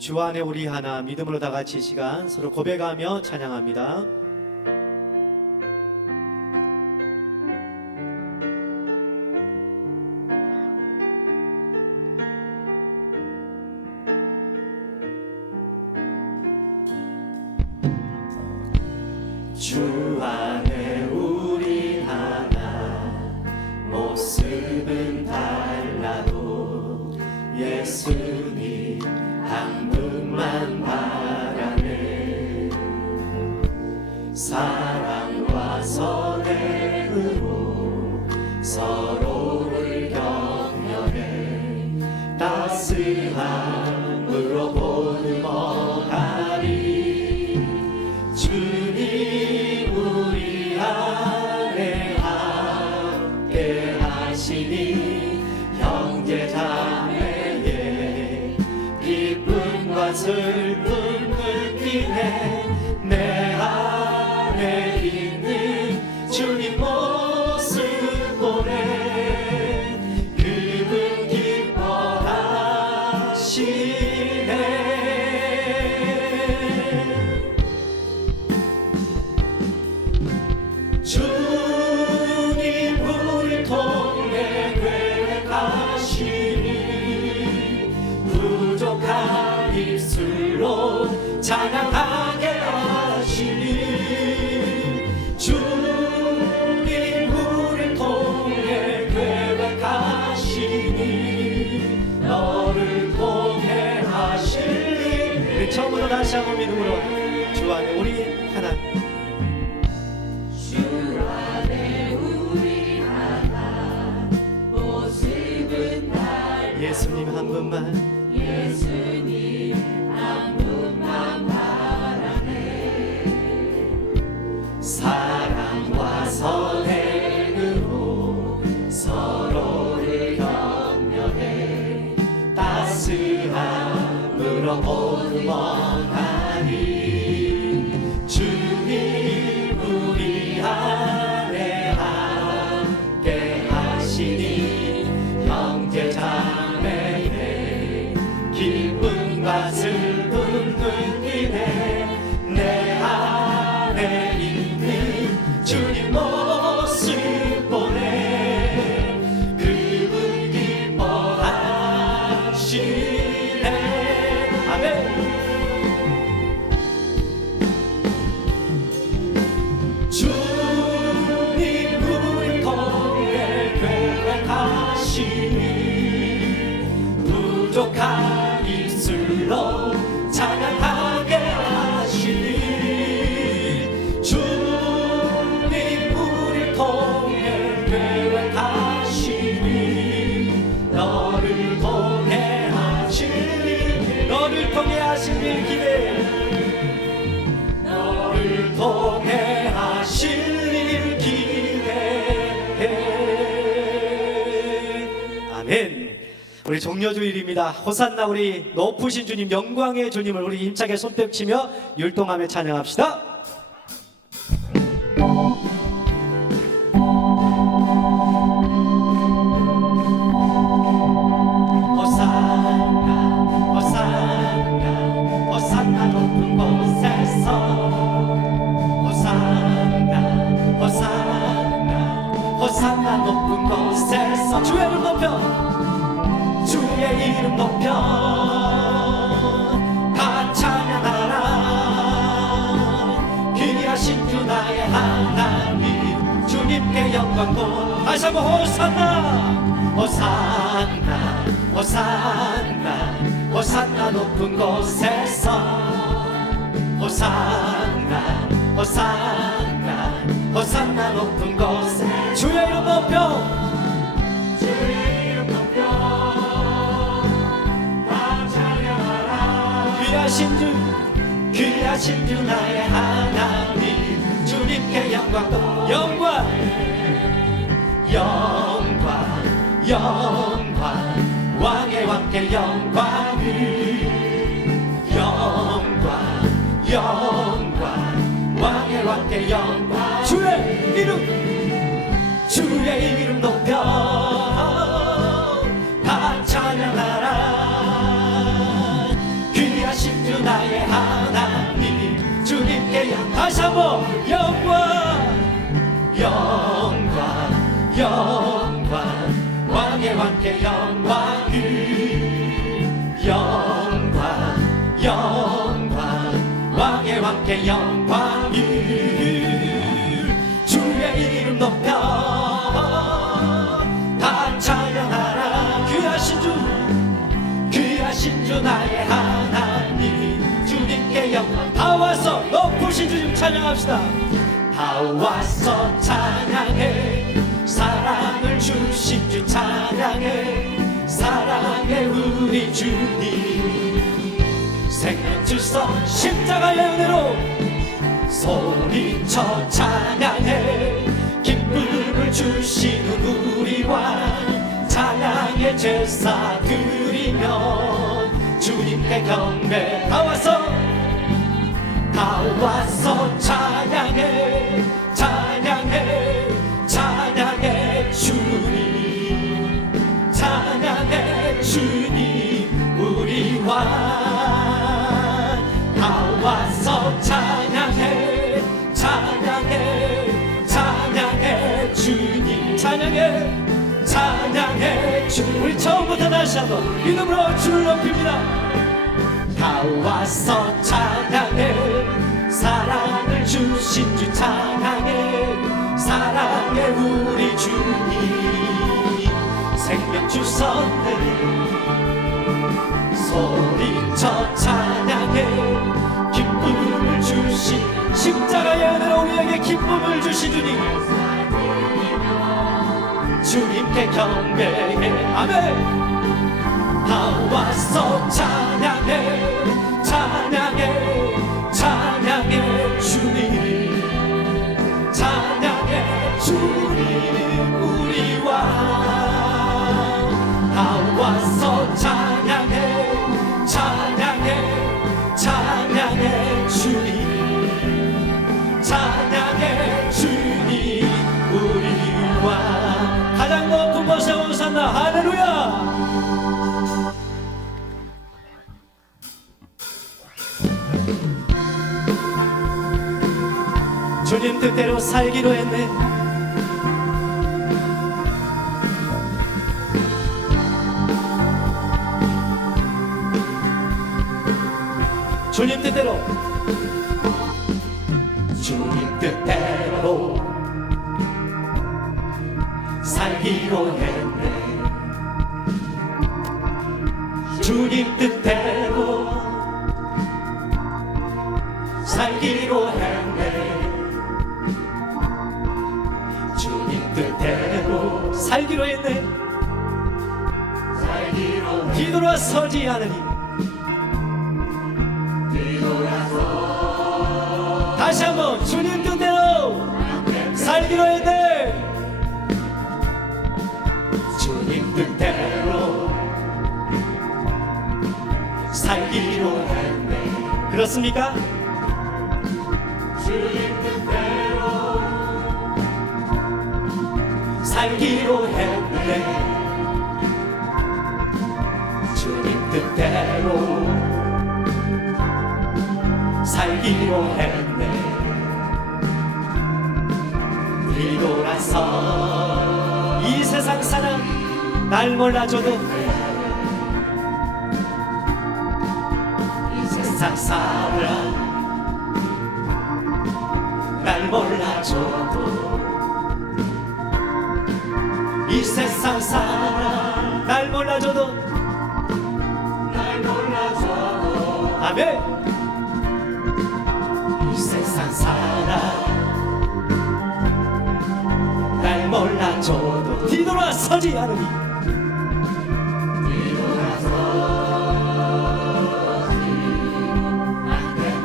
주 안에 우리 하나 믿음으로 다 같이 이 시간 서로 고백하며 찬양합니다. 주 안에 우리 처음으로 다시 한번 믿음으로 주 안에 우리 하나님. 예수님 한 분만 따스함으로 보듬어가니 하시니 기대해 너를 통해 하실 일 기대해 아멘. 우리 종려주일입니다. 호산나 우리 높으신 주님 영광의 주님을 우리 힘차게 손뼉치며 율동하며 찬양합시다 곳에서 주의 이름 높여. 주의 이름 높여. 다 찬양하라. 귀하신 주 나의 하나님 주님께 영광도 다시 한번 호산나. 호산나 호산나. 호산나 높은 곳에서. 호산나 호산나. 호산나 높은 곳에. 주의 이름 높여 귀하신 주 귀하신 주 나의 하나님. 주님께 영광 영광. 영광 영광. 왕의 왕께 영광을 영광 영광 영광 왕의 왕께 영광을 주의 이름 높여 다 찬양하라. 귀하신 주 귀하신 주 나의 하나님. 주님께 영광. 다 와서 높으신 주님 찬양합시다. 다 와서 찬양해. 사랑을 주신 주 찬양해. 사랑해 우리 주님 생명 주서 십자가의 은혜로 소리쳐 찬양해. 기쁨을 주시는 우리 왕 찬양의 제사 드리며 주님께 경배 다 와서 다 와서 찬양해 우리 처음부터 다시 한번 이름으로 주를 높입니다. 다 와서 찬양해. 사랑을 주신 주 찬양해. 사랑해 우리 주님. 생명 주셨네 소리쳐 찬양해. 기쁨을 주신 십자가의 은혜로 우리에게 기쁨을 주신 주님 주님께 경배해. 아멘. 다 와서 찬양해. 찬양해 살기로 했네. 주님 뜻대로. 주님 뜻대로 살기로 했네. 주님 뜻대로 살기로 했네 살기로 했네. 살기로 뒤돌아서지 않으니. 다시 한번 주님 뜻대로 살기로 했네. 주님 뜻대로 살기로 했네. 그렇습니까? 살기로 했네. 주님 뜻대로 살기로 했네. 뒤돌아서 이 세상 사람 날 몰라줘도 이 세상 사람 날 몰라줘도 이 세상 사람 날 몰라줘도. 날 몰라줘도. 아멘. 이 세상 사람 날 몰라줘도. 뒤돌아서지 않으니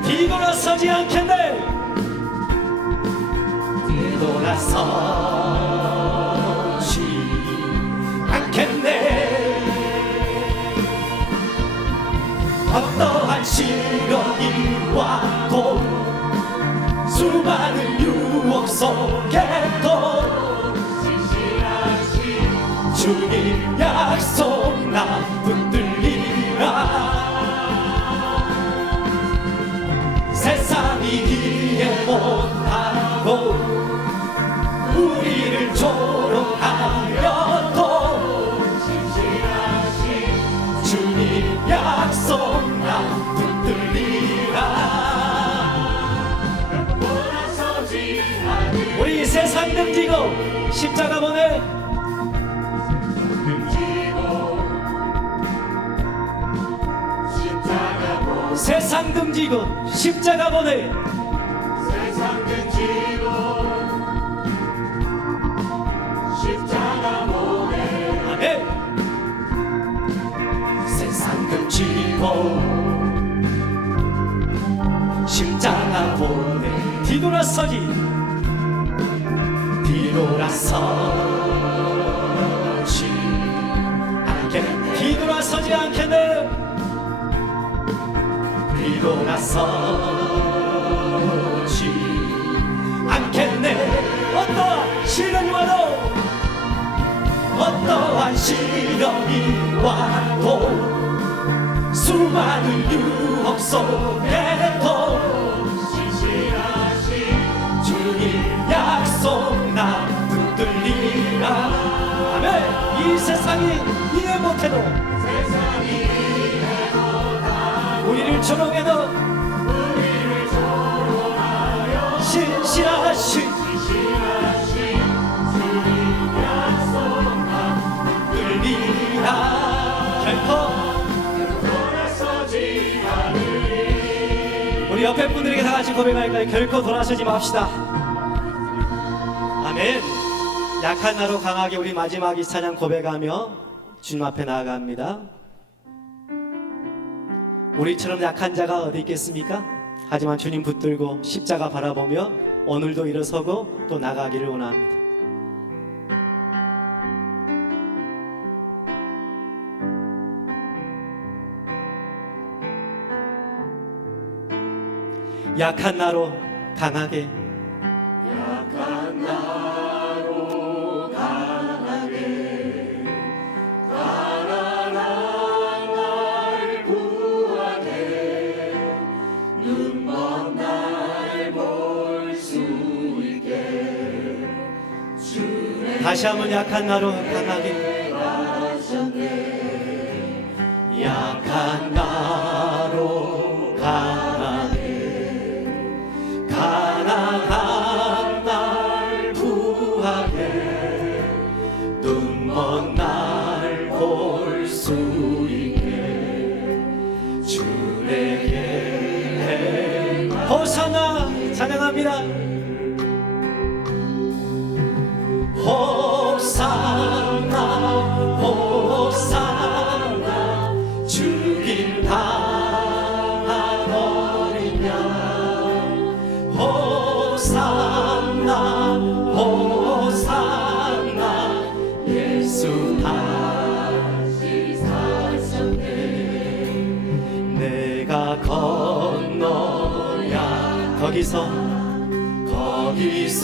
뒤돌아서지 않겠네. 뒤돌아서 어떠한 시련이 와도 수많은 유혹 속에도 주님 약속 나 붙들리라. 세상이 이해 못하고 우리를 줘 우리 세상 등지고 십자가 보내 세상 등지고 십자가 보내 아멘. 세상 등지고 십자가 보내 뒤돌아서지. 뒤돌아서지 않겠네 뒤돌아서지 않겠네 뒤돌아서지 않겠네. 어떠한 시련이 와도 어떠한 시련이 와도 수많은 유혹 속에 조롱해도 신실하신 우리 옆에 분들에게 다 같이 고백할까요? 결코 돌아서지 맙시다. 아멘. 약한 나로 강하게 우리 마지막 이 찬양 고백하며 주님 앞에 나아갑니다. 우리처럼 약한 자가 어디 있겠습니까? 하지만 주님 붙들고 십자가 바라보며 오늘도 일어서고 또 나가기를 원합니다. 약한 나로 강하게 다시 한번 약한 나로 강하게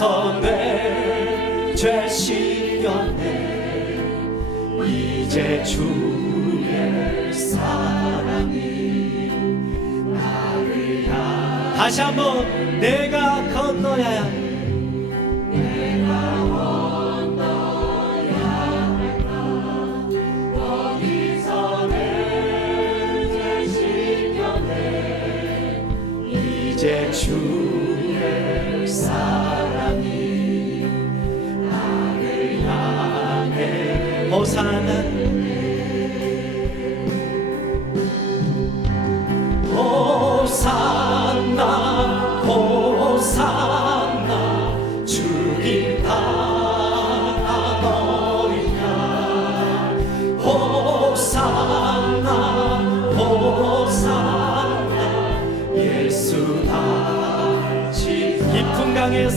거기서 내 죄 씻겨내 이제 주의 사랑이 나를 향 다시 한번 내가 건너야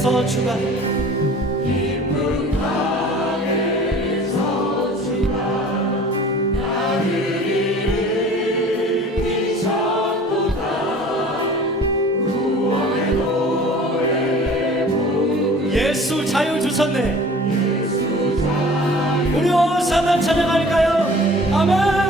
강에서 주가. 예수 자유 주셨네. 우리 호산나 찬양할까요? 아멘